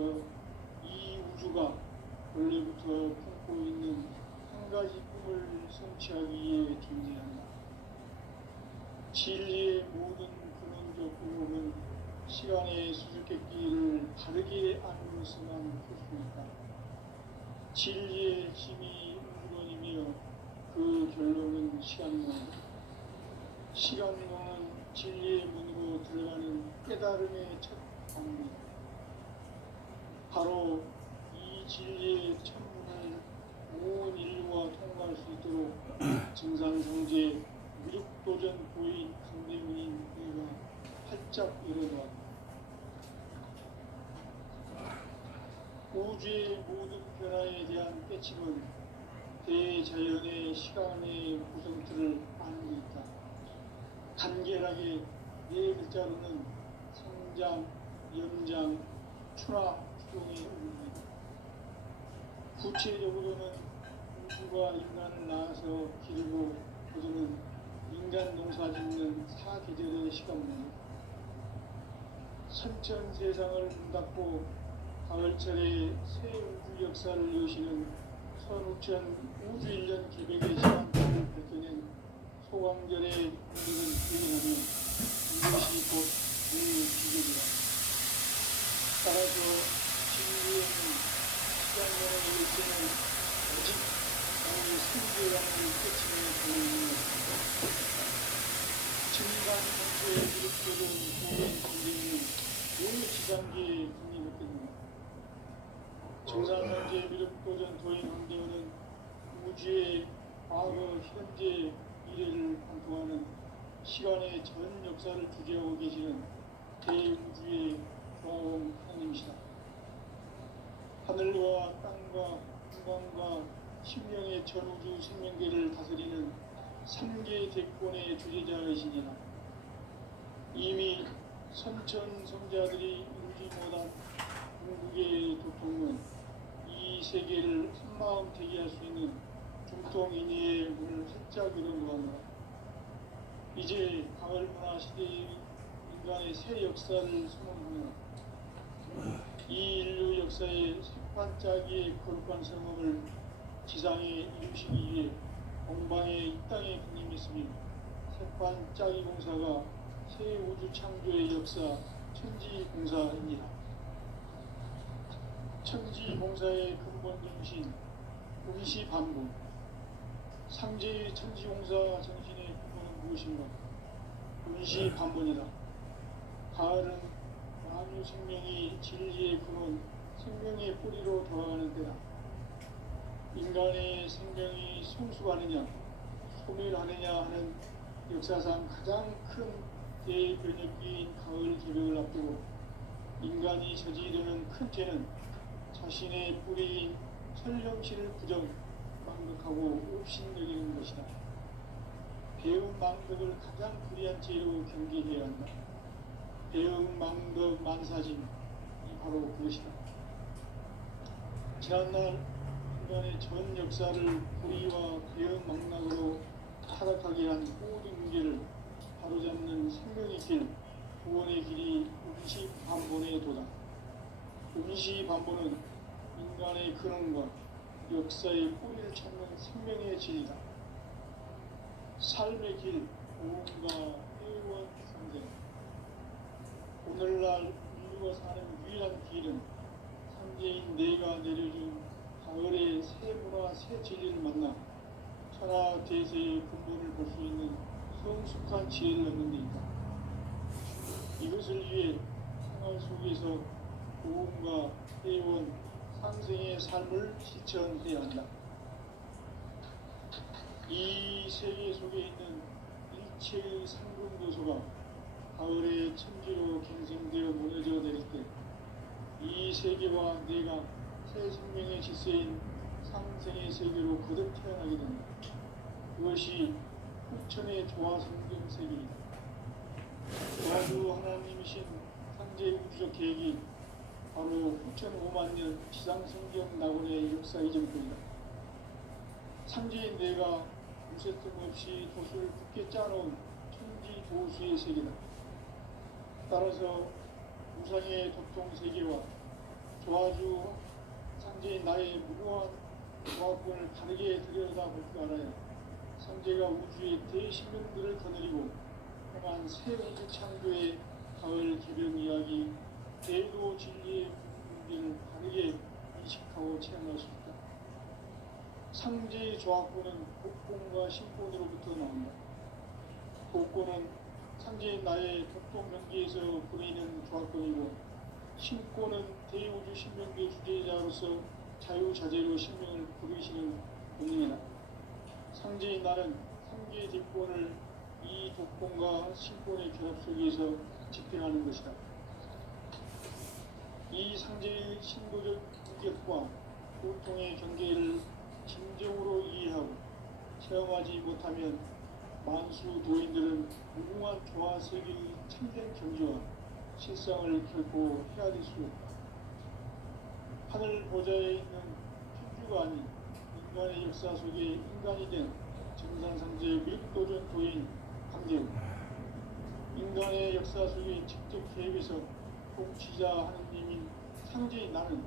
속에서 이 우주가 원래부터 품고 있는 한 가지 꿈을 성취하기 위해 존재한다. 진리의 모든 근원적 의목은 시간의 수수께끼를 바르게 알므로서만 풀 수 있다. 진리의 힘이 우주론이며 그 결론은 시간론이다. 시간론은 진리의 문으로 들어가는 깨달음의 첫 방문이다. 바로 이 진리의 천문을 온 인류가 통과할 수 있도록 증산성제 미륵도전 고인 강대문인 내가 활짝 열어놓았다. 우주의 모든 변화에 대한 깨침은 대자연의 시간의 구성틀을 안고 있다. 간결하게 네 글자로는 성장, 연장, 추락, 추동의 의미입니다. 구체적으로는 우주가 인간을 낳아서 기르고 거두는 인간 농사 짓는 사계절의 시간입니다. 선천 세상을 문 닫고 가을철에 새 우주 역사를 여시는 선우천 우주일년 개백의 시간표를 밝혀낸 소광절의 공백을 기억하며 이것이 곧 그 기적이다. 따라서 진리에는 시간론의 일생은 오직 나의 승계라는 깨침에 달려있는 것입니다. 진간 경제에 기록되는 고인 경쟁은 어느 지상계에 국립했겠는가. 증산성제 미륵도전 도인 황대원은 우주의 과거, 현재, 미래를 관통하는 시간의 전 역사를 주재하고 계시는 대우주의 조화원 하나님이시다. 하늘과 땅과 풍광과 신명의 전우주 생명계를 다스리는 3계 대권의 주재자이시니라. 이미 선천성자들이 이루지 못한 궁극의 도통은 이 세계를 한마음 대기할 수 있는 중통인의의 문을 활짝 열어놓았노라. 이제 가을 문화 시대의 인간의 새 역사를 선언하노라. 이 인류 역사의 색반짝이의 거룩한 성음을 지상에 이루시기 위해 공방에 이 땅에 군림했으며 색반짝이 공사가 새 우주 창조의 역사 천지공사입니다. 천지공사의 근본 정신 운시반복. 상제의 천지공사 정신의 근본은 무엇인가? 운시반복이다. 가을은 만유 생명이 진리의 근원, 생명의 뿌리로 돌아가는 때다. 인간의 생명이 성숙하느냐, 소멸하느냐 하는 역사상 가장 큰 대변혁기인 가을 개벽을 앞두고 인간이 저지르는 큰 죄는 자신의 뿌리인 설령실을 부정, 망덕하고 옵신여기는 것이다. 배움 망덕을 가장 불의한 죄로 경계해야 한다. 배움 망덕 만사짐이 바로 그것이다. 지난날 인간의 전 역사를 불의와 배움 망락으로 타락하게 한 모든 문제를 바로잡는 생명의 길, 구원의 길이 운시반본의 도다. 운시반본은 인간의 근원과 역사의 뿌리를 찾는 생명의 진리다. 삶의 길, 보험과 회원 상생. 오늘날 인류가 사는 유일한 길은 삼재인 내가 내려준 가을의 새 문화, 새 진리를 만나 천하 대세의 근본을 볼 수 있는 성숙한 지혜를 얻는 데 있다. 이것을 위해 생활 속에서 보험과 회원, 상생의 삶을 실천해야 한다. 이 세계 속에 있는 일체의 상금 요소가 가을의 천지로 갱생되어 무너져 내릴 때 이 세계와 내가 새 생명의 질서인 상생의 세계로 거듭 태어나게 된다. 그것이 후천의 조화성경 세계이다. 조화주 하나님이신 상제 우주적 계획이 바로 후천 5만 년 지상성경 낙원의 역사 이전권이다. 상제인 내가 무쇠뜸 없이 돛을 굳게 짜놓은 천지 조수의 세계다. 따라서 우상의 도통 세계와 조아주 상제인 나의 무고한 조합권을 바르게 들여다볼 줄 알아야 상제가 우주의 대신명들을 거느리고 행한 새 우주 창조의 가을 개변 이야기, 대도 진리의 문제를 바르게 인식하고 체험할 수 있다. 상제의 조합권은 복권과 신권으로부터 나온다. 복권은 상제인 나의 독동 명기에서 보이는 조합권이고, 신권은 대우주 신명계 주제자로서 자유자재로 신명을 부르시는 본능이다. 상제인 나는 상계 뒷권을 이 독권과 신권의 결합 속에서 집행하는 것이다. 이 상제의 신도적 인격과 고통의 경계를 진정으로 이해하고 체험하지 못하면 만수 도인들은 무궁한 조화 세계의 참된 경지와 실상을 결코 헤아릴 수 없다. 하늘 보좌에 있는 천주가 아닌 인간의 역사 속에 인간이 된 정산상제의 밀도전 도인 강재우, 인간의 역사 속에 직접 개입해서 통치자 하느님인 상제인 나는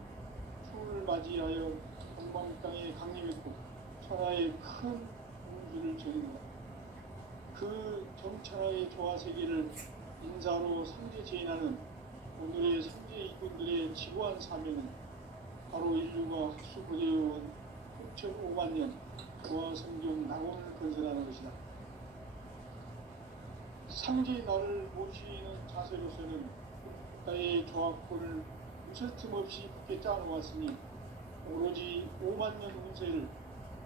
추를 맞이하여 동방 땅에 강림했고 천하의 큰 우주를 전인다. 그 정천하의 조화 세계를 인사로 상제 제인하는 오늘의 상제 이군들의 지구한 사명은 바로 인류가 학수고대해온 9.5만 년 조화 성경 낙원을 건설하는 것이다. 상제의 나를 모시는 자세로서는 나의 조합권을 무설틈 없이 굳게 짜놓았으니 오로지 5만 년 운세를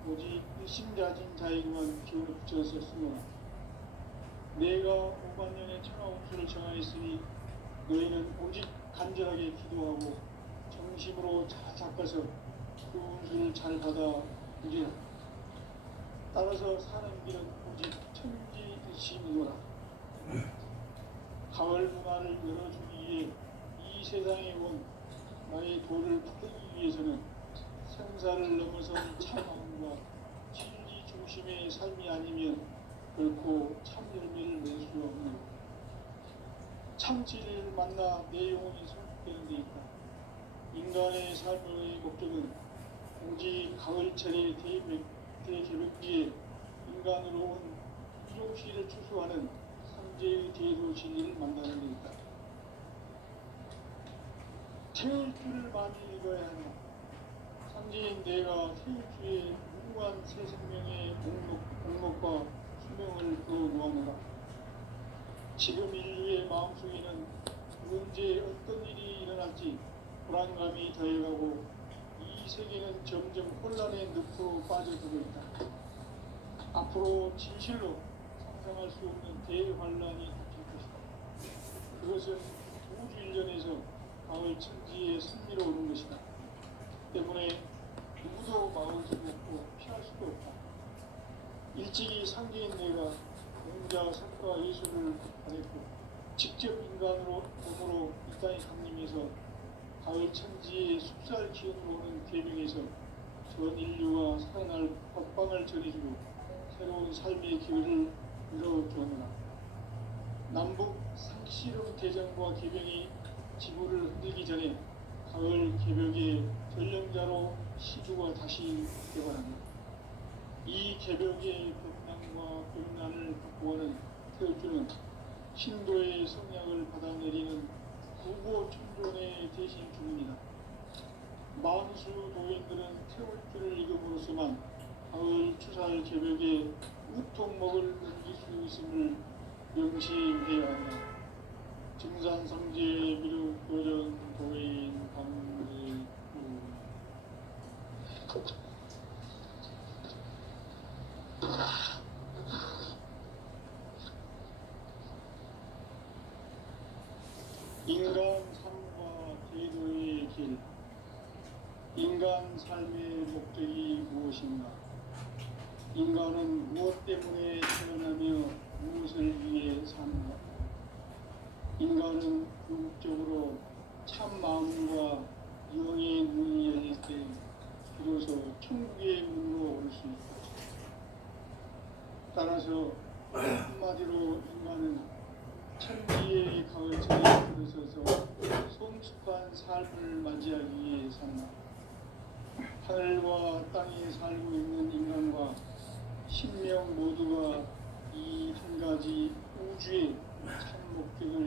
오직 일심자진 자에게만 기운을 붙여서 쓰노라. 내가 5만 년의 천하 운수를 정하였으니 너희는 오직 간절하게 기도하고 정심으로 잘 닦아서 그 운수를 잘 받아 누리라. 따라서 사는 길은 오직 천지일심이노라. 가을 문화를 열어주기 위해 이 세상에 온 나의 도를 받기 위해서는 생사를 넘어선 참마음과 진리 중심의 삶이 아니면 결코 참 열매를 낼 수 없는 참 진리를 만나 내 영혼이 성숙되는 데 있다. 인간의 삶의 목적은 오직 가을철의 대개벽기에 인간으로 온 이종시를 추수하는 상제의 대도 진리를 만나는 데 있다. 태울 줄을 많이 읽어야 하나. 상제인 내가 태울 주의 무궁한 새 생명의 목록과 수명을 그어놓아노라. 지금 인류의 마음속에는 언제 어떤 일이 일어날지 불안감이 더해가고 이 세계는 점점 혼란의 늪으로 빠져들고 있다. 앞으로 진실로 상상할 수 없는 대환란이 닥칠 것이다. 그것은 우주 일전에서 가을 천지의 승리로 오는 것이다. 때문에 누구도 막을 수 없고 피할 수도 없다. 일찍이 상제인 내가 공자, 석가, 예술을 가렸고 직접 인간으로 몸으로 이 땅에 강림해서 가을 천지의 숲살 기운으로 오는 계명에서 전 인류가 살아날 법방을 전해주고 새로운 삶의 기회를 열어주었노라. 남북 상시름 대전과 개병이 지구를 흔들기 전에 가을 개벽의 전령자로 시주가 다시 개발한다. 이 개벽의 벽난과 벽난을 극복하는 태우주는 신도의 성약을 받아내리는 구보 천존의 대신 주입니다. 만수 도인들은 태울주를 읽음으로써만 가을 추살 개벽의 우통목을 넘길 수 있음을 명심해야 한다. 증산성제 미륵 도전 도인 강의구 인간 삶과 제도의 길. 인간 삶의 목적이 무엇인가? 인간은 무엇 때문에 태어나며 무엇을 위해 사는가? 인간은 궁극적으로 참 마음과 영의 문이 열릴 때 비로소 천국의 문으로 올 수 있다. 따라서 한마디로 인간은 천지의 가을철에 들어서서 성숙한 삶을 맞이하기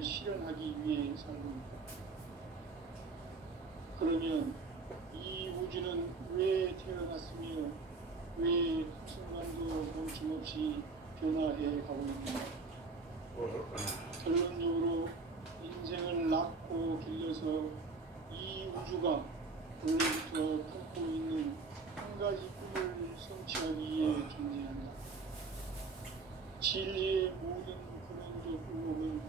것을 실현하기 위해 살고 있다. 그러면 이 우주는 왜 태어났으며 왜 순간도 멈춤없이 변화해 가고 있는가? 결론적으로 인생을 낳고 길러서 이 우주가 원래부터 품고 있는 한 가지 꿈을 성취하기 위해 존재한다. 진리의 모든 근원적 의혹은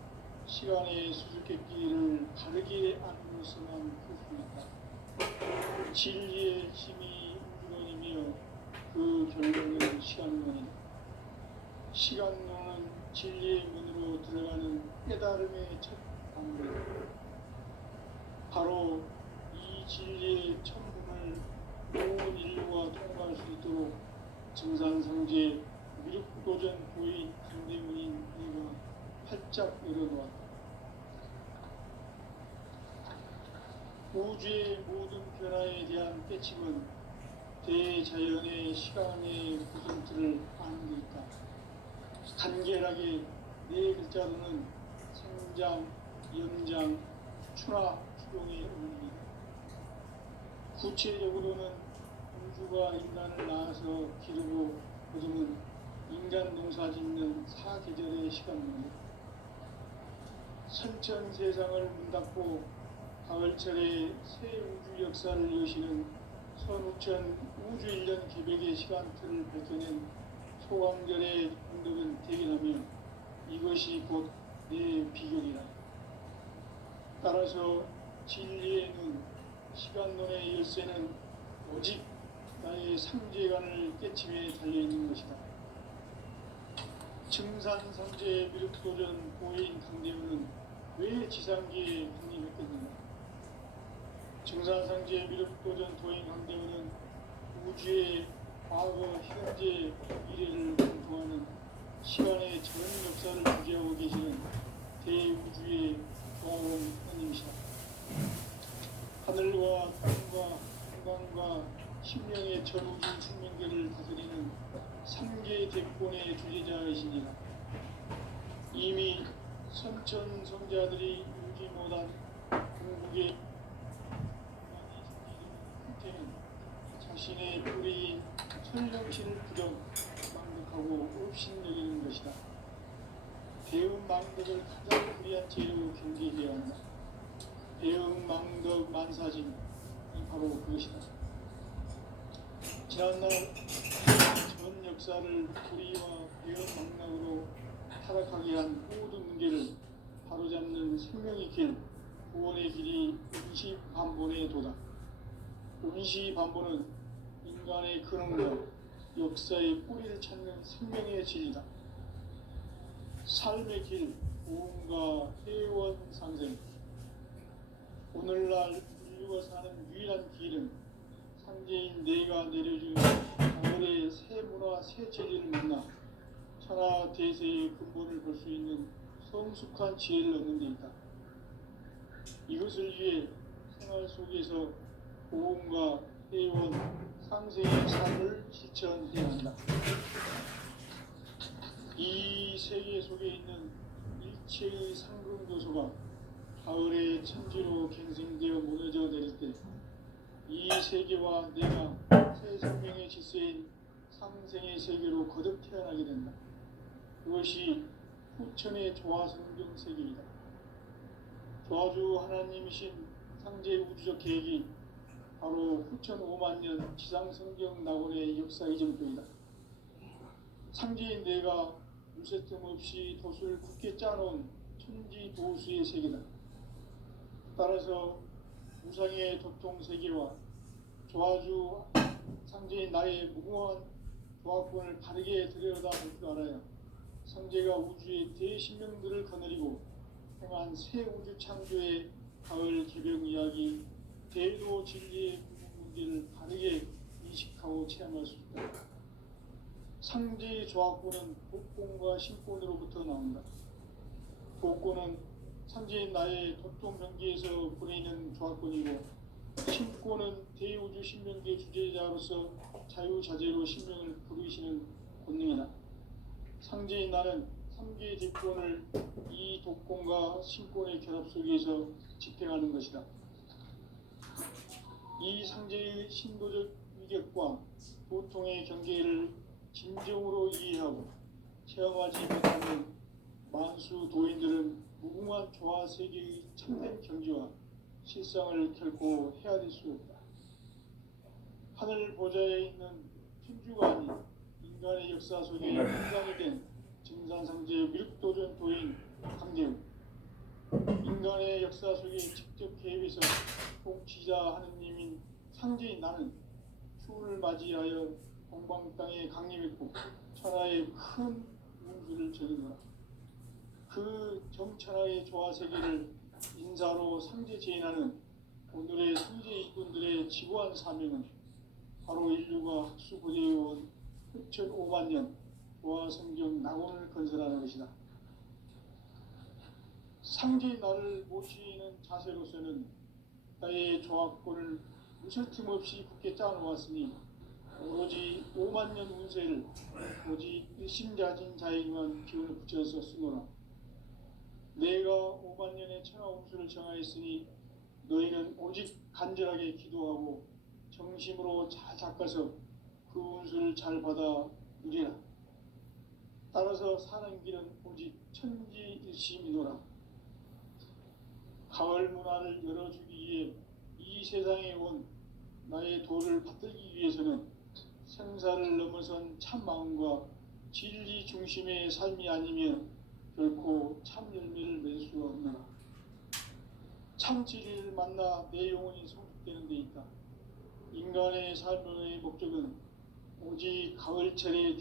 시간의 수수께끼를 바르게 안으로서만 풀 수 있다. 진리의 힘이 우주론이며 그 결론은 시간론이다. 시간론은 진리의 문으로 들어가는 깨달음의 첫 방법이다. 바로 이 진리의 천문을 온 인류가 통과할 수 있도록 증산상제 미륵도전 고인 강대문인 이가 활짝 열어놓았다. 우주의 모든 변화에 대한 깨침은 대자연의 시간의 구성틀을 아는 데 있다. 간결하게 네 글자로는 생장, 연장, 추나 추동의 의미입니다. 구체적으로는 우주가 인간을 낳아서 기르고 거두는 인간 농사 짓는 사계절의 시간입니다. 선천 세상을 문 닫고 가을철에 새 우주 역사를 여시는 선우천 우주 1년 개백의 시간틀을 밝혀낸 소강절의 공덕을 대견하며 이것이 곧 내 비결이라. 따라서 진리의 눈, 시간론의 열쇠는 오직 나의 상제관을 깨침에 달려있는 것이다. 증산상제 미륵도전 고인 강대문은 왜 지상계에 확립했겠는가? 증산상제 미륵도전 도인 강대문은 우주의 과거, 현재, 미래를 공통하는 시간의 전 역사를 주재하고 계시는 대우주의 공허한 하나님이시다. 하늘과 땅과 한강과 신명의 전우주 생명계를 다스리는 3개 대권의 주제자이시니라. 이미 선천 성자들이 유지 못한 궁극의 형태는 자신의 뿌리인 설령신을 부정 망덕하고 업신여기는 것이다. 대응 망덕을 가장 불리한 죄로 경계해야 한다. 대응 망덕 만사짐이 바로 그것이다. 지난날 전 역사를 불의와 대응 망락으로 타락하게 한 모든 문제를 바로잡는 생명의 길, 구원의 길이 운시반본에 도다. 운시반본은 인간의 근원과 역사의 뿌리를 찾는 생명의 진리다. 삶의 길, 보험과 회원 상생. 오늘날 인류가 사는 유일한 길은 상제인 내가 내려준 가을의 새 문화 새 진리를 만나 천하 대세의 근본을 볼 수 있는 성숙한 지혜를 얻는 데 있다. 이것을 위해 생활 속에서 보험과 회원, 상생의 삶을 실천해야 한다. 이 세계 속에 있는 일체의 상금 요소가 가을의 천지로 갱생되어 무너져 내릴 때 이 세계와 내가 새 생명의 질서인 상생의 세계로 거듭 태어나게 된다. 그것이 후천의 조화성경 세계이다. 조화주 하나님이신 상제 우주적 계획이 바로 후천 5만 년 지상성경 낙원의 역사 이정표이다. 상제인 내가 물새틈 없이 돛을 굳게 짜놓은 천지 도수의 세계다. 따라서 우상의 도통세계와 조화주 상제인 나의 무궁한 조화권을 바르게 들여다볼 줄 알아야 상제가 우주의 대신명들을 거느리고 행한 새 우주 창조의 가을 개병 이야기, 대도 진리의 문제를 바르게 인식하고 체험할 수 있다. 상제의 조화권은 복권과 신권으로부터 나온다. 복권은 상제인 나의 도통병기에서 보내는 조화권이고, 신권은 대우주 신명계 주제자로서 자유자재로 신명을 부르시는 권능이다. 상제인 나는 3개 대권을 이 독권과 신권의 결합 속에서 집행하는 것이다. 이 상제의 신도적 위격과 보통의 경계를 진정으로 이해하고 체험하지 못하는 만수 도인들은 무궁한 조화 세계의 참된 경지와 실상을 결코 헤아릴 수 없다. 하늘 보좌에 있는 천주가 아닌 인간의 역사 속에 인간이 된 증산상제 미륵도전 도인 강재우, 인간의 역사 속에 직접 개입해서 통치자 하느님인 상제인 나는 추운을 맞이하여 동방 땅에 강림했고 천하의 큰 운수를 전이노라. 그 정천하의 조화 세계를 인사로 상제 제인하는 오늘의 상제 일꾼들의 지고한 사명은 바로 인류가 학수고대해온 흑천 5만 년 조화 성경 낙원을 건설하는 것이다. 상제의 나를 모시는 자세로서는 나의 조합권을 무설틈 없이 굳게 짜놓았으니 오로지 5만 년 운세를 오직 일심자진 자에게만 기운을 붙여서 쓰노라. 내가 5만 년의 천하 운수를 정하였으니 너희는 오직 간절하게 기도하고 정심으로 잘 닦아서 그 운수를 잘 받아 누리라. 따라서 사는 길은 오직 천지일심이노라. 가을 문화를 열어주기 위해 이 세상에 온 나의 도를 받들기 위해서는 생사를 넘어선 참 마음과 진리 중심의 삶이 아니면 결코 참 열매를 맺을 수가 없노라. 참 진리를 만나 내 영혼이 성숙되는 데 있다. 인간의 삶의 목적은 오직 가을철의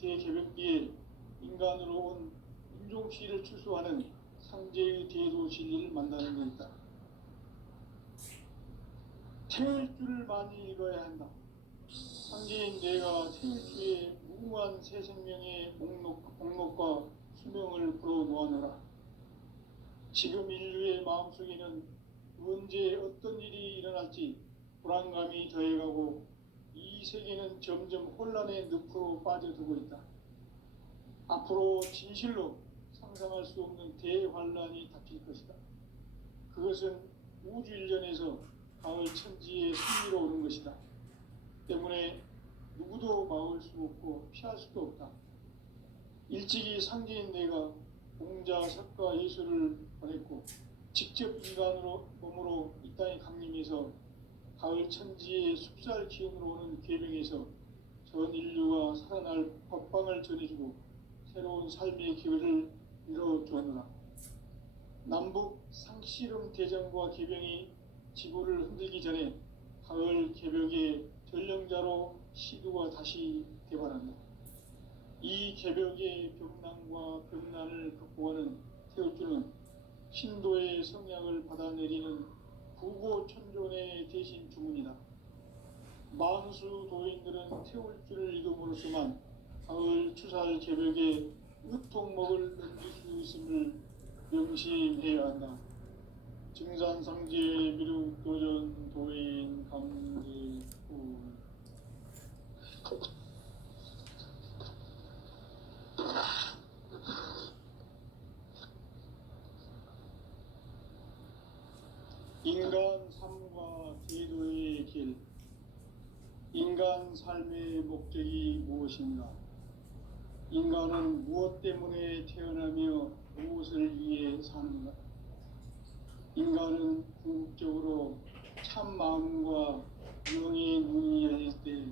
대개벽기에 인간으로 온 인종시를 추수하는 상제의 대도 진리를 만나는 데 있다. 태울 줄을 많이 읽어야 한다. 상제인 내가 태울 주에 무궁한 새 생명의 목록과 수명을 불어놓아노라. 지금 인류의 마음속에는 언제 어떤 일이 일어날지 불안감이 더해가고 이 세계는 점점 혼란의 늪으로 빠져들고 있다. 앞으로 진실로 상상할 수 없는 대환란이 닥칠 것이다. 그것은 우주 일전에서 가을 천지의 승리로 오는 것이다. 때문에 누구도 막을 수 없고 피할 수도 없다. 일찍이 상제인 내가 공자, 석가, 예수를 보냈고 직접 인간으로 몸으로 이 땅에 강림해서 가을 천지의 숲살 기운으로 오는 계명에서 전 인류가 살아날 법방을 전해주고 새로운 삶의 기회를 이뤄주었노라. 남북 상씨름 대전과 계병이 지구를 흔들기 전에 가을 개벽의 전령자로 시두가 다시 개발한다. 이 개벽의 병난과 병난을 극복하는 태울주는 신도의 성약을 받아내리는 구고천존의 대신 주문이다. 만수 도인들은 태울주를 읽음으로써만 가을 추살 개벽에 으통목을 넘길 수 있음을 명심해야 한다. 증산상제 미륵도전 도인 강제우. 인간 삶과 제도의 길. 인간 삶의 목적이 무엇인가? 인간은 무엇 때문에 태어나며 무엇을 위해 사는가? 인간은 궁극적으로 참 마음과 영의 눈이 열릴 때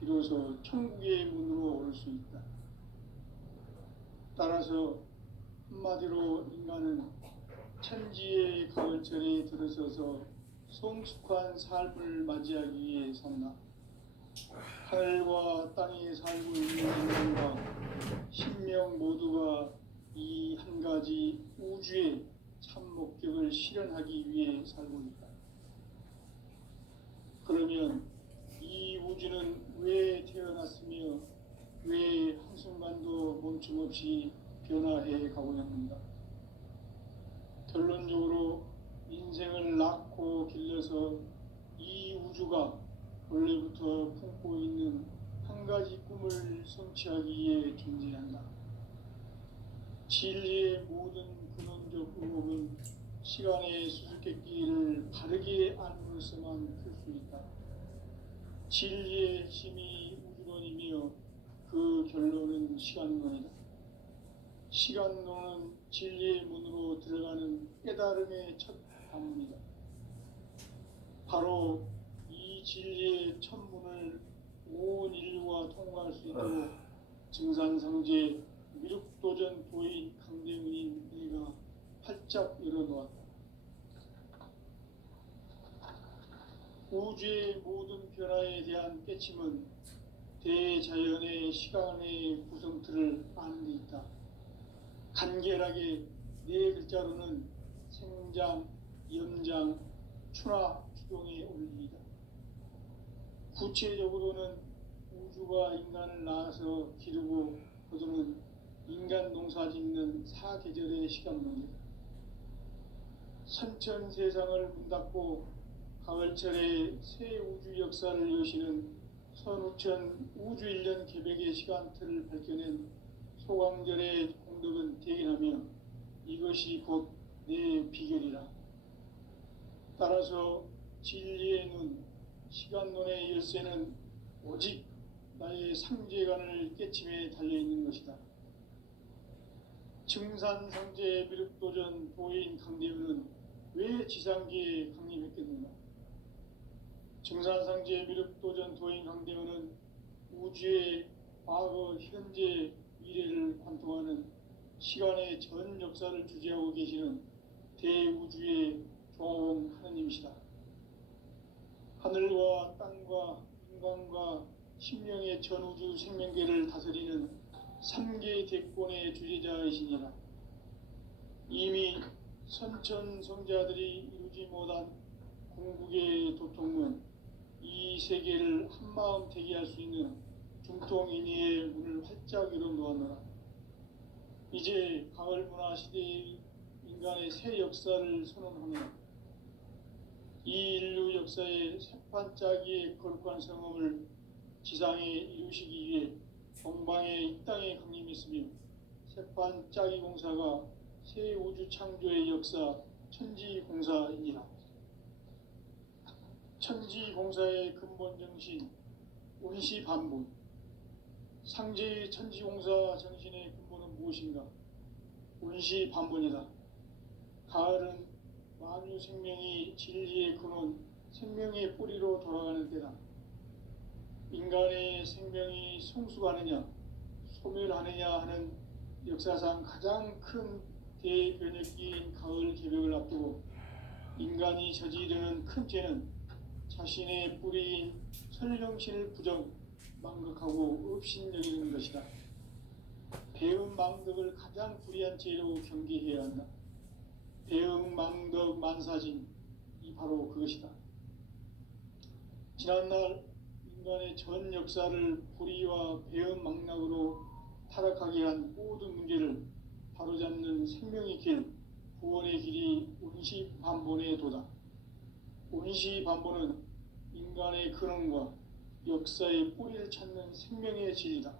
비로소 천국의 문으로 올 수 있다. 따라서 한마디로 인간은 천지의 가을철에 들어서서 성숙한 삶을 맞이하기 위해 산다. 하늘과 땅에 살고 있는 인간과 신명 모두가 이 한 가지 우주의 참 목적을 실현하기 위해 살고 있다. 그러면 이 우주는 왜 태어났으며 왜 한순간도 멈춤없이 변화해 가고 있는가? 결론적으로 인생을 낳고 길러서 이 우주가 원래부터 품고 있는 한 가지 꿈을 성취하기 위해 존재한다. 진리의 모든 근원적 의혹은 시간의 수수께끼를 바르게 알므로서만 풀 수 있다. 진리의 핵심이 우주론이며 그 결론은 시간론이다. 시간론은 진리의 문으로 들어가는 깨달음의 첫 방문이다. 바로 이 진리의 첫 문을 온 인류가 통과할 수 있도록 증산상제 미륵도전 도인 강대문인 내가 활짝 열어놓았다. 우주의 모든 변화에 대한 깨침은 대자연의 시간의 구성틀을 아는 데 있다. 간결하게 네 글자로는 생장, 염장, 추나 추동의 원리이다. 구체적으로는 우주가 인간을 낳아서 기르고 거두는 인간 농사 짓는 사계절의 시간론이다. 선천 세상을 문 닫고 가을철에 새 우주 역사를 여시는 선우천 우주 1년 개백의 시간틀을 밝혀낸 소강절의 공덕은 대견하며 이것이 곧 내 비결이라. 따라서 진리의 눈, 시간론의 열쇠는 오직 나의 상제관을 깨침에 달려있는 것이다. 증산상제 미륵도전 도인 강대문은 왜 지상계에 강림했겠는가? 증산상제 미륵도전 도인 강대문은 우주의 과거, 현재, 미래를 관통하는 시간의 전 역사를 주재하고 계시는 대우주의 조화원 하느님이시다. 하늘과 땅과 인간과 심령의 전우주 생명계를 다스리는 3개 대권의 주재자이시니라. 이미 선천성자들이 이루지 못한 궁극의 도통문, 이 세계를 한마음 되게 할 수 있는 중통인의의 문을 활짝 열어놓았노라. 이제 가을 문화 시대의 인간의 새 역사를 선언하노라. 이 인류 역사의 새판짜기의 거룩한 성험을 지상에 이루시기 위해 동방의 이 땅에 강림했으며 새판짜기 공사가 새 우주 창조의 역사 천지공사이니라. 천지공사의 근본 정신 운시반본. 상제의 천지공사 정신의 근본은 무엇인가? 운시반본이다. 가을은 만유 생명이 진리의 근원, 생명의 뿌리로 돌아가는 때다. 인간의 생명이 성숙하느냐, 소멸하느냐 하는 역사상 가장 큰 대변혁기인 가을 개벽을 앞두고 인간이 저지르는 큰 죄는 자신의 뿌리인 설령신을 부정, 망극하고 업신여기는 것이다. 배음 망덕을 가장 불의한 죄로 경계해야 한다. 배음 망덕 만사진, 이 바로 그것이다. 지난날 인간의 전 역사를 불의와 배음 망락으로 타락하게 한 모든 문제를 바로잡는 생명의 길, 구원의 길이 운시반본의 도다. 운시반본은 인간의 근원과 역사의 뿌리를 찾는 생명의 진리다.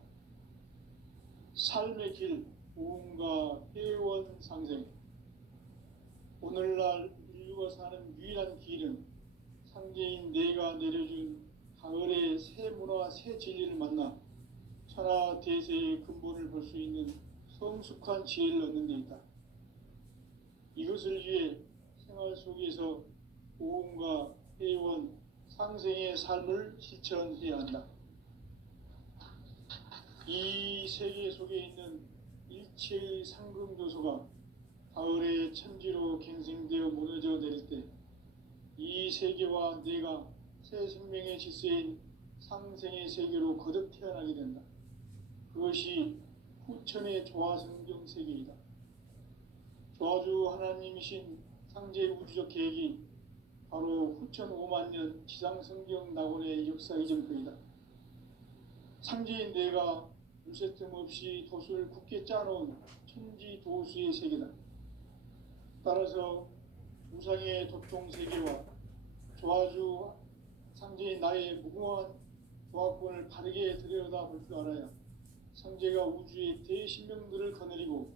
삶의 길, 우음과 회원 상생. 오늘날 인류가 사는 유일한 길은 상제인 내가 내려준 가을의 새 문화, 새 진리를 만나 천하 대세의 근본을 볼 수 있는 성숙한 지혜를 얻는 데 있다. 이것을 위해 생활 속에서 오음과 회원, 상생의 삶을 실천해야 한다. 이 세계 속에 있는 일체의 상금조소가 가을의 천지로 갱생되어 무너져 내릴 때 이 세계와 내가 새 생명의 질서인 상생의 세계로 거듭 태어나게 된다. 그것이 후천의 조화성경 세계이다. 조화주 하나님이신 상제 우주적 계획이 바로 후천 5만 년 지상성경 낙원의 역사 이전표이다. 상제인 내가 물새틈 없이 도수를 굳게 짜놓은 천지도수의 세계다. 따라서 우상의 도통세계와 조화주 상제인 나의 무궁한 조화권을 바르게 들여다볼 줄 알아야 상제가 우주의 대신명들을 거느리고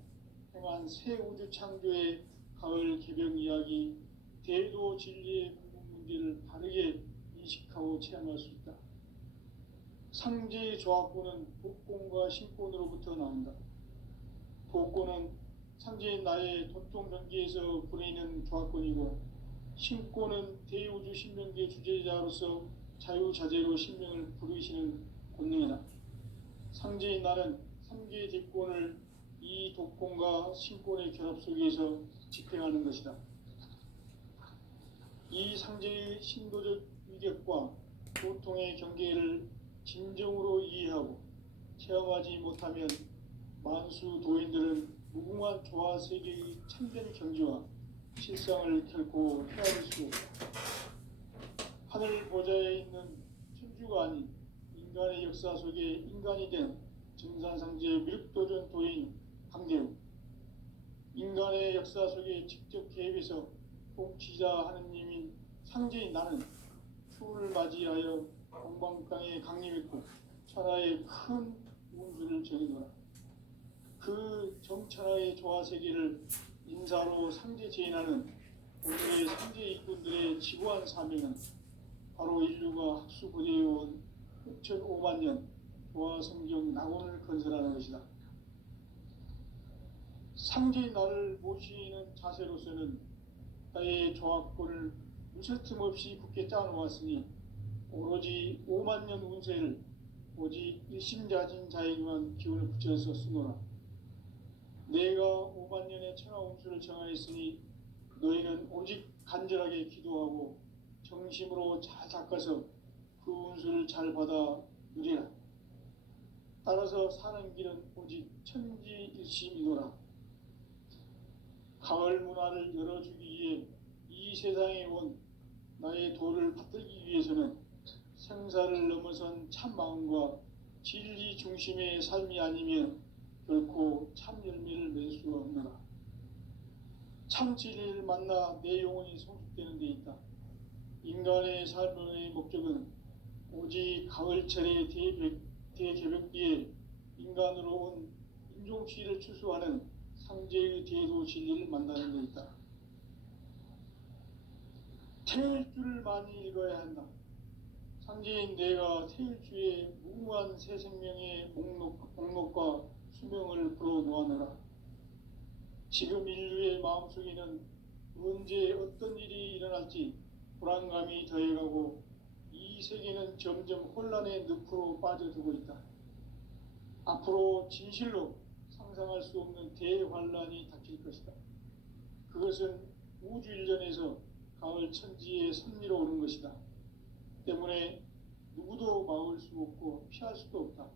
행한 새 우주 창조의 가을 개벽 이야기, 대도 진리의 궁극 문제를 바르게 인식하고 체험할 수 있다. 상제의 조합구는 복권과 신권으로부터 나온다. 복권은 상제인 나의 도통 경계에서 보내는 조합권이고, 신권은 대우주 신명계 주제자로서 자유자재로 신명을 부르시는 권능이다. 상제인 나는 3개의 대권을 이 독권과 신권의 결합 속에서 집행하는 것이다. 이 상제의 신도적 위격과 고통의 경계를 진정으로 이해하고 체험하지 못하면 만수 도인들은 무궁한 조화 세계의 참된 경지와 실상을 결코 헤아릴 수 없다. 하늘 보좌에 있는 천주가 아닌 인간의 역사 속에 인간이 된 증산상제의 미륵도전 도인 강대우, 인간의 역사 속에 직접 개입해서 통치자 하느님인 상제인 나는 추운을 맞이하여 동방땅에 강림했고 천하의 큰 운수를 정해놓아 그 정천하의 조화세계를 인사로 상제 제인하는 오늘의 상제 일꾼들의 지구한 사명은 바로 인류가 학수고대해온 6,500만 년 조화성경 낙원을 건설하는 것이다. 상제인 나를 모시는 자세로서는 나의 조합권을 무쇠틈 없이 굳게 짜놓았으니 오로지 5만 년 운세를 오직 일심자진 자에게만 기운을 붙여서 쓰노라. 내가 5만 년의 천하 운수를 정하였으니 너희는 오직 간절하게 기도하고 정심으로 잘 닦아서 그 운수를 잘 받아 누리라. 따라서 사는 길은 오직 천지일심이노라. 가을 문화를 열어주기 위해 이 세상에 온 나의 도를 받들기 위해서는 생사를 넘어선 참 마음과 진리 중심의 삶이 아니면 결코 참 열매를 맺을 수가 없노라. 참 진리를 만나 내 영혼이 성숙되는 데 있다. 인간의 삶의 목적은 오직 가을철의 대개벽기에 인간으로 온 인종치를 추수하는 상제의 대도 진리를 만나는 데 있다. 태일주를 많이 읽어야 한다. 상제인 내가 태일주의 무궁한 새 생명의 목록과 수명을 불어놓아노라. 지금 인류의 마음속에는 언제 어떤 일이 일어날지 불안감이 더해가고 이 세계는 점점 혼란의 늪으로 빠져들고 있다. 앞으로 진실로 상상할 수 없는 대환란이 닥칠 것이다. 그것은 우주 일전에서 가을 천지의 섭리로 오는 것이다. 때문에 누구도 막을 수 없고 피할 수도 없다.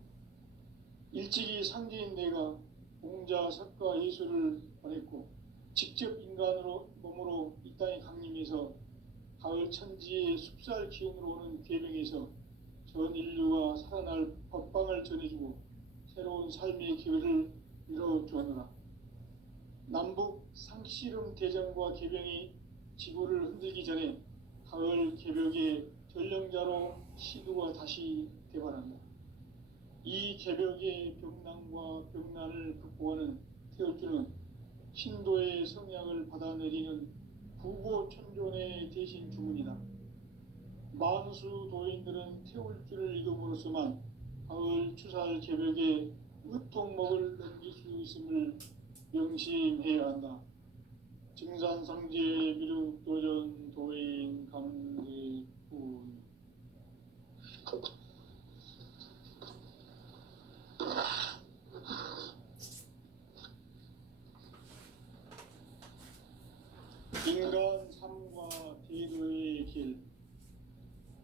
일찍이 상제인 내가 공자, 석가, 예수를 보냈고 직접 인간으로 몸으로 이 땅에 강림해서 가을 천지의 숲살 기운으로 오는 계명에서 전 인류가 살아날 법방을 전해주고 새로운 삶의 기회를 이뤄주었노라. 남북 상씨름 대전과 개병이 지구를 흔들기 전에 가을 개벽의 전령자로 시두가 다시 대발한다. 이 개벽의 병난과 병난을 극복하는 태울주는 신도의 성약을 받아내리는 구보천존의 대신 주문이다. 만수 도인들은 태울주를 읽음으로써만 가을 추살 개벽의 의통목을 넘길 수 있음을 명심해야 한다. 증산상제 미륵도전 도인 강대훈. 인간 삶과 대도의 길.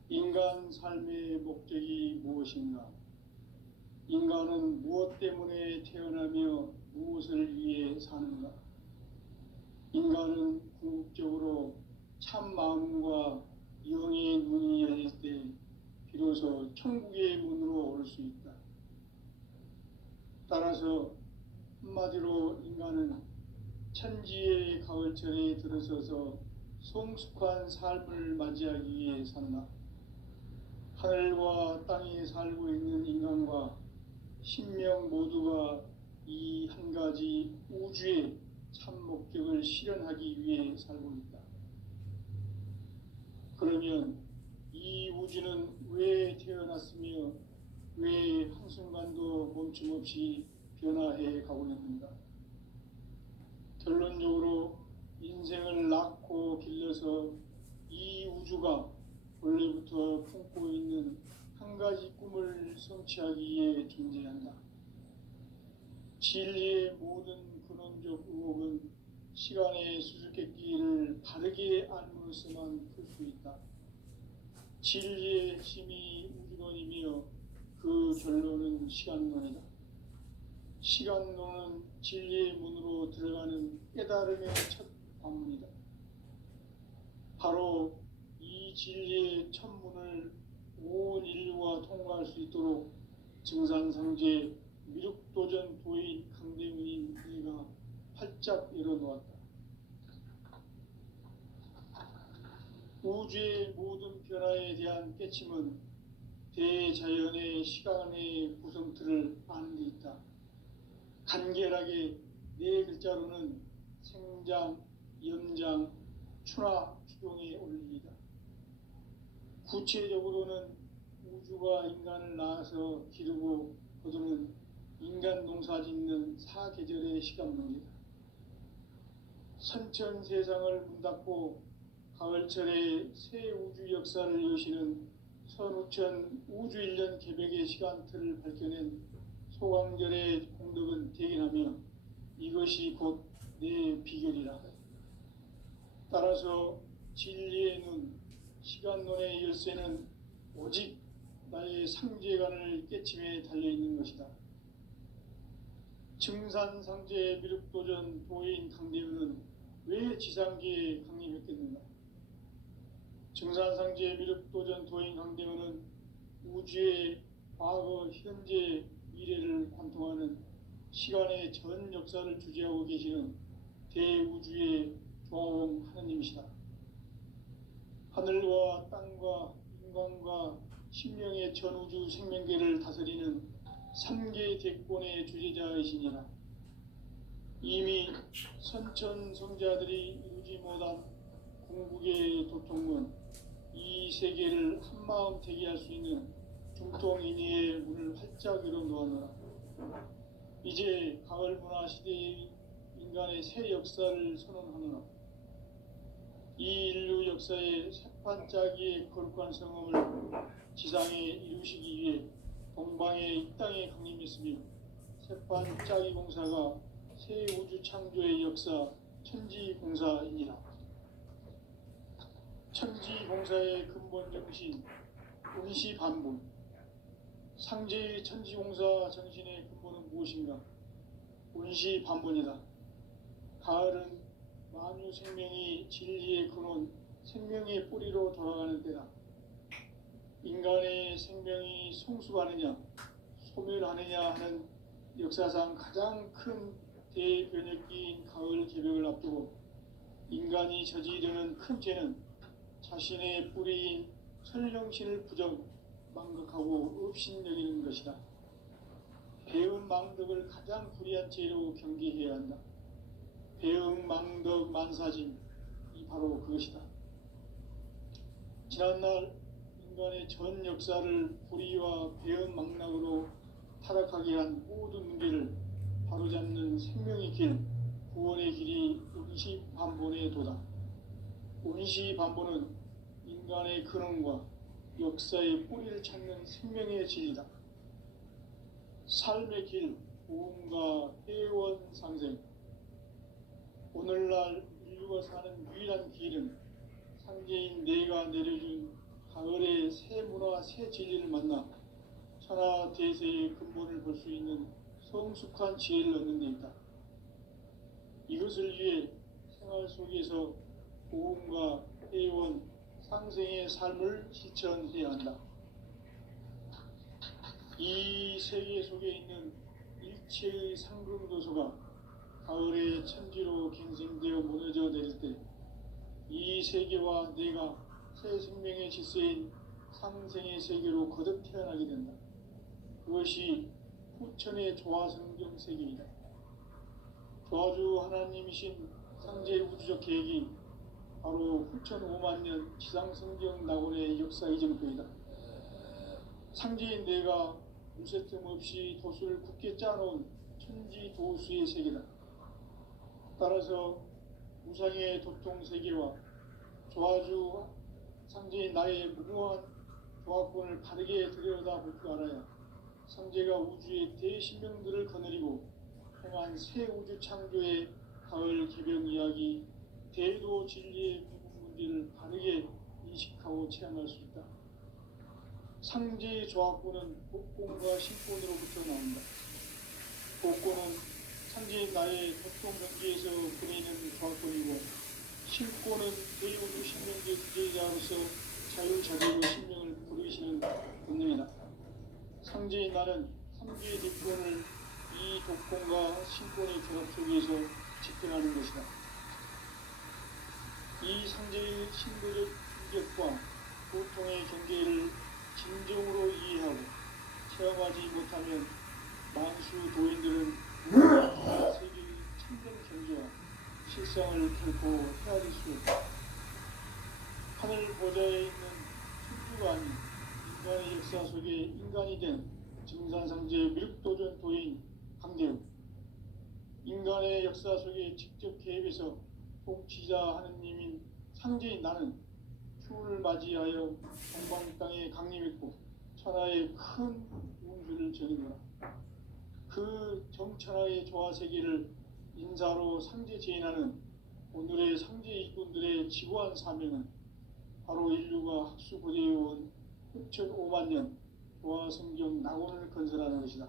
인간 삶의 목적이 무엇인가? 인간은 무엇 때문에 태어나며 무엇을 위해 사는가? 인간은 궁극적으로 참 마음과 영의 눈이 열릴 때 비로소 천국의 문으로 올 수 있다. 따라서 한마디로 인간은 천지의 가을철에 들어서서 성숙한 삶을 맞이하기 위해 산다. 하늘과 땅에 살고 있는 인간과 신명 모두가 이 한 가지 우주의 참 목적을 실현하기 위해 살고 있다. 그러면 이 우주는 왜 태어났으며 왜 한순간도 멈춤 없이 변화해 가고 있는가? 결론적으로 인생을 낳고 길러서 이 우주가 원래부터 품고 있는 한 가지 꿈을 성취하기 위해 존재한다. 진리의 모든 근원적 의혹은 시간의 수수께끼를 바르게 알므로서만 풀 수 있다. 진리의 핵심이 우주론이며 그 결론은 시간론이다. 시간론은 진리의 문으로 들어가는 깨달음의 첫 관문이다. 바로 이 진리의 첫 문을 온 인류가 통과할 수 있도록 증산상제 미륵도전 도인 강대문인 내가 활짝 열어놓았다. 우주의 모든 변화에 대한 깨침은 대자연의 시간의 구성틀을 아는 데 있다. 간결하게 네 글자로는 생장, 연장, 추나 추동의 원리이다. 구체적으로는 우주가 인간을 낳아서 기르고 거두는 인간 농사 짓는 사계절의 시간 문제다. 선천 세상을 문 닫고 가을철에 새 우주 역사를 여시는 선우천 우주 1년 개백의 시간틀을 밝혀낸 소강절의 공덕은 대견하며 이것이 곧 내 비결이라. 따라서 진리의 눈, 시간론의 열쇠는 오직 나의 상제관을 깨침에 달려있는 것이다. 증산상제 미륵도전 도인 강대우는 왜 지상계에 강림했겠는가? 증산상제 미륵도전 도인 강대우는 우주의 과거, 현재, 미래를 관통하는 시간의 전 역사를 주재하고 계시는 대우주의 조화원 하느님이시다. 하늘과 땅과 인간과 신명의 전우주 생명계를 다스리는 3개 대권의 주제자이시니라. 이미 선천성자들이 이루지 못한 궁극의 도통은 이 세계를 한마음 되게 할 수 있는 중통인의의 문을 활짝 열어놓았노라. 이제 가을 문화 시대의 인간의 새 역사를 선언하노라. 이 인류 역사의 새판짜기의 거룩한 성음을 지상에 이루시기 위해 동방의 이 땅에 강림했으며 새판짜기 공사가 새 우주 창조의 역사 천지공사이니라. 천지공사의 근본 정신 운시반본. 상제의 천지공사 정신의 근본은 무엇인가? 운시반본이다. 가을은 만유 생명이 진리의 근원, 생명의 뿌리로 돌아가는 때다. 인간의 생명이 성숙하느냐, 소멸하느냐 하는 역사상 가장 큰 대변혁기인 가을 개벽을 앞두고 인간이 저지르는 큰 죄는 자신의 뿌리인 설령신을 부정, 망각하고 업신여기는 것이다. 배은 망덕을 가장 불의한 죄로 경계해야 한다. 배응 망덕 만사짐이 바로 그것이다. 지난날 인간의 전 역사를 불의와 배응 망락으로 타락하게 한 모든 문제를 바로잡는 생명의 길, 구원의 길이 운시반본의 도다. 운시반본은 인간의 근원과 역사의 뿌리를 찾는 생명의 진리다. 삶의 길, 보험과 회원 상생. 오늘날 인류가 사는 유일한 길은 상제인 내가 내려준 가을의 새 문화, 새 진리를 만나 천하 대세의 근본을 볼 수 있는 성숙한 지혜를 얻는 데 있다. 이것을 위해 생활 속에서 보험과 회원, 상생의 삶을 실천해야 한다. 이 세계 속에 있는 일체의 상금도소가 가을의 천지로 갱생되어 무너져 내릴 때 이 세계와 내가 새 생명의 질서인 상생의 세계로 거듭 태어나게 된다. 그것이 후천의 조화성경 세계이다. 조화주 하나님이신 상제 우주적 계획이 바로 후천 5만 년 지상성경 낙원의 역사 이정표이다. 상제인 내가 무쇠틈 없이 도수를 굳게 짜놓은 천지 도수의 세계다. 따라서 우상의 도통 세계와 조화주 상제인 나의 무궁한 조화권을 바르게 들여다볼 줄 알아야 상제가 우주의 대신명들을 거느리고 행한 새 우주 창조의 가을 개병 이야기, 대도 진리의 구분 문제를 바르게 인식하고 체험할 수 있다. 상제의 조화권은 복권과 신권으로부터 나온다. 복권은 상제인 나의 도통 경계에서 보내는 조화권이고, 신권은 대우주 신명계 주제자로서 자유자재로 신명을 부르시는 본능이다. 상제인 나는 삼계의 뒷권을 이 독권과 신권의 결합 속에서 집행하는 것이다. 이 상제의 신도적 인격과 보통의 경계를 진정으로 이해하고 체험하지 못하면 만수 도인들은 세계의 참된 경계와 실상을 결코 헤아릴 수 없다. 하늘 보좌에 있는 천주가 아닌 인간의 역사 속에 인간이 된 증산상제 미륵도전 도인 강대우, 인간의 역사 속에 직접 개입해서 통치자 하느님인 상제인 나는 추운을 맞이하여 동방 땅에 강림했고 천하의 큰 운수를 전이노라. 그 정천하의 조화세계를 인사로 상제 제인하는 오늘의 상제 일꾼들의 지구한 사명은 바로 인류가 학수고대해온 후천 5만 년 조화성경 낙원을 건설하는 것이다.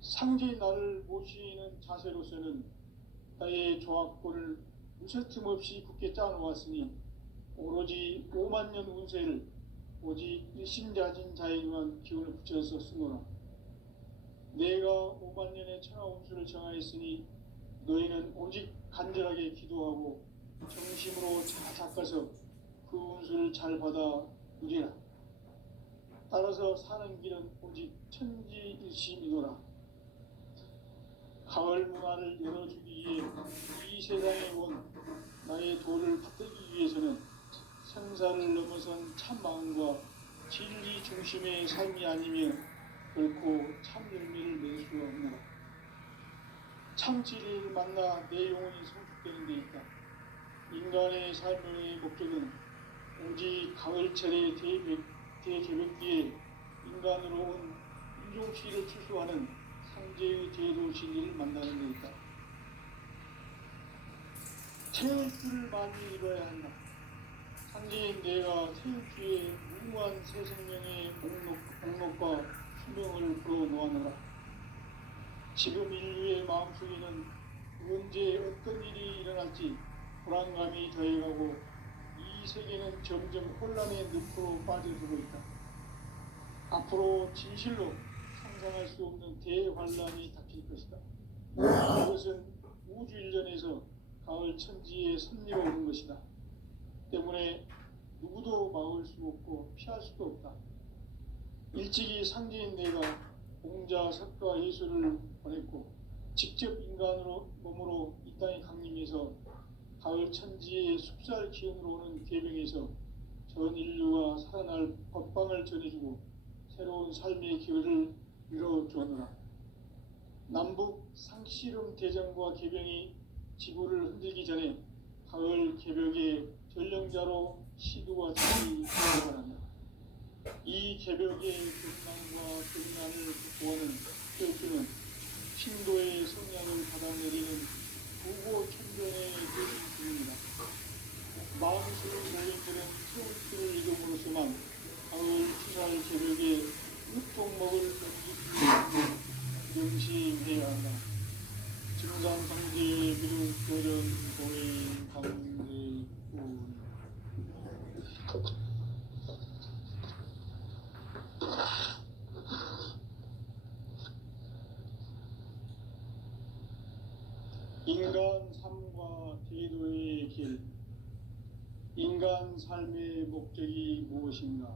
상제인 나를 모시는 자세로서는 나의 조화권을 무쇠틈 없이 굳게 짜놓았으니 오로지 5만 년 운세를 오직 일심자진 자에게만 기운을 붙여서 쓰노라. 내가 5만 년의 천하 운수를 정하였으니 너희는 오직 간절하게 기도하고 정심으로 닦아서 그 운수를 잘 받아 누리라. 따라서 사는 길은 오직 천지일심이노라. 가을 문화를 열어주기 위해 이 세상에 온 나의 도를 받들기 위해서는 생사를 넘어선 참 마음과 진리 중심의 삶이 아니면 결코 참 열매를 낼 수가 없노라. 참 진리를 만나 내 영혼이 성숙되는 데 있다. 인간의 삶의 목적은 오직 가을철의 대개벽기에 인간으로 온 인종시를 추수하는 상제의 제도 진리를 만나는 데 있다. 태울 줄을 많이 이뤄야 한다. 상제인 내가 태울 기에 무궁한 새 생명의 목록과 수명을 불어놓아노라. 지금 인류의 마음속에는 언제 어떤 일이 일어날지 불안감이 더해가고 이 세계는 점점 혼란의 늪으로 빠져들고 있다. 앞으로 진실로 상상할 수 없는 대환란이 닥칠 것이다. 이것은 우주 일전에서 가을 천지의 섭리로 오는 것이다. 때문에 누구도 막을 수 없고 피할 수도 없다. 일찍이 상제인 내가 공자, 석가, 예수를 보냈고 직접 인간으로 몸으로 이 땅에 강림해서 가을 천지의 숲살 기운으로 오는 계명에서 전 인류가 살아날 법방을 전해주고 새로운 삶의 기회를 이뤄주었노라. 남북 상씨름 대전과 개병이 지구를 흔들기 전에 가을 개벽의 전령자로 시두가 다시 들어가란다. 이 개벽의 경난과 경난을 극복하는 혈주는 신도의 성량을 받아내리는 부고 천변의 대신 중입니다. 마음술 모임들은 세울수를 이름으로서만 가을 추살 개벽에 흑통 먹을 명심해야 한다. 증산상제의 미륵 도전 도인 강대군. 인간 삶과 대도의 길. 인간 삶의 목적이 무엇인가?